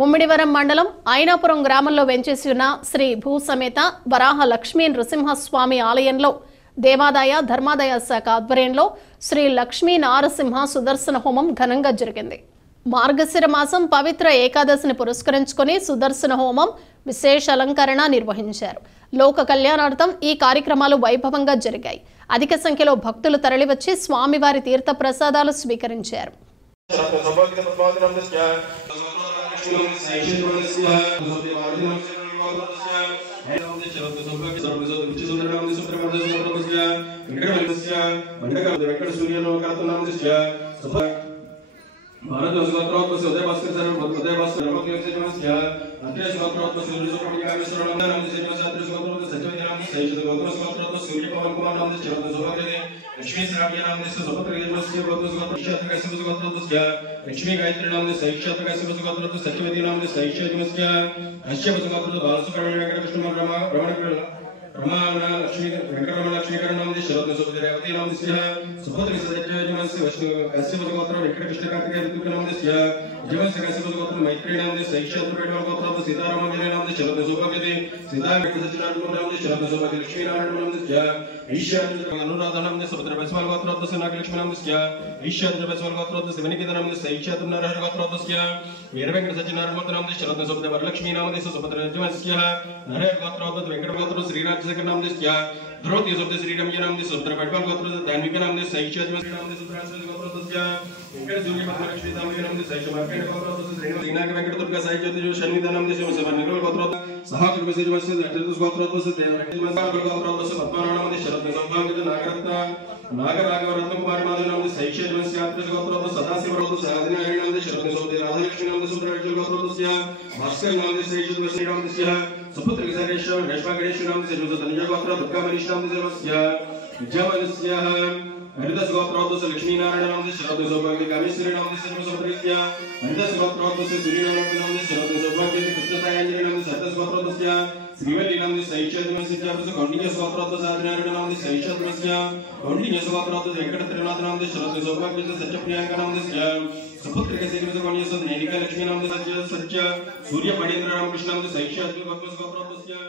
ముమ్మిడివరం మండలం ఐనాపురం గ్రామంలో వెంచేసి ఉన్న శ్రీ భూసమేత వరాహ లక్ష్మీ నృసింహస్వామి ఆలయంలో దేవాదాయ ధర్మాదాయ శాఖ ఆధ్వర్యంలో శ్రీ లక్ష్మీ నారసింహ సుదర్శన హోమం ఘనంగా జరిగింది. మార్గశిర మాసం పవిత్ర ఏకాదశిని పురస్కరించుకొని సుదర్శన హోమం విశేష అలంకరణ నిర్వహించారు. లోక కళ్యాణార్థం ఈ కార్యక్రమాలు వైభవంగా జరిగాయి. అధిక సంఖ్యలో భక్తులు తరలివచ్చి స్వామివారి తీర్థ ప్రసాదాలు స్వీకరించారు. लक्ष्मी श्राव्य नाम से सुभद्र यजमस्य गोत्रस्य सैक्षात्कस्य गोत्रस्य लक्ष्मी गायत्री नाम से सैक्षात्कस्य गोत्रस्य सत्यवती नाम से सैक्षात्कस्य अश्य गोत्रस्य बालसुब्रह्मण्य वेंकट कृष्ण रमण रमाना लक्ष्मी वेंकटरमण लक्ष्मी करण नाम से शरद सुभद्रवती नाम से सुभद्र सदैव यजमस्य विष्णु कस्य गोत्र वेंकट कृष्ण कार्तिकेय ऋतु नाम से यजमस्य कस्य गोत्र मैत्री नाम से सैक्षात्कस्य गोत्र सीताराम नाम से शरद सुभद्रवती सीता वेंकट सचिनारायण नाम से शरद सुभद्र लक्ष्मी नारायण नाम से ईश्वर अनुराधा नाम से सुभद्र वैश्वाल गोत्र से नागलक्ष्मी नाम से ईश्वर वैश्वाल गोत्र से वनिकेत नाम से सैक्षात्कस्य नारायण गोत्र से वीर वेंकट सचिनारायण नाम से शरद सुभद्र वरलक्ष्मी नाम से सुभद्र यजमस्य नारायण गोत्र वेंकट गोत्र श्रीराज नाम से द्रौपदी शब्द श्री रम्य नाम से सुभद्र वैश्वाल गोत्र से धान्विक नाम से सैक्षात्कस्य नाम से सुभद्र गोत्र से वेंकट सूर्य पद्मलक्ष्मी नाम से सैक्षमार्कंड गोत्र से श्रीनाथ वेंकट दुर्गा सैक्षात्कस्य शनिदा नाम से शिवसमन्वित गोत्र सह कृपसे जमस्य अष्टदश गोत्र से देवरक्षिमंसा गोत्र से पद्मनाभ नाम से शरद सौभाग्य नागरत्न नागराघव रत्न कुमार माधव नाम से सैक्षात्कस्य अष्टदश गोत्र से सदाशिव गोत्र से आदिनारायण नाम से शरद सौभाग्य राधालक्ष्मी नाम से सुभद्र गोत्र से भास्कर नाम से सैक्षात्कस्य नाम से सुपुत्र किशोरेश्वर रेशमा गणेश नाम से जो तनुजा गोत्र दुर्गा मनीष नाम से जमस्य हरिदास गोत्र से लक्ष्मी नारायण नाम से शरद सौभाग्य कामेश्वरी नाम से सुभद्र हरिदास गोत्र से सूर्य नाम से शरद सौभाग्य कृष्ण सायंजलि नाम से सतस गोत्र से श्रीवल्ली नाम से सैक्षात्कस्य कौंडिन्य गोत्र से आदिनारायण नाम से सैक्षात्कस्य कौंडिन्य गोत्र से वेंकट त्रिनाथ नाम से शरद सौभाग्य से सत्यप्रियंका नाम से सुपुत्र किशोरेश्वर कौंडिन्य से नैनिका लक्ष्मी नाम से सत्य सूर्य पणेन्द्र रामकृष्ण नाम से सैक्षात्कस्य गोत्र से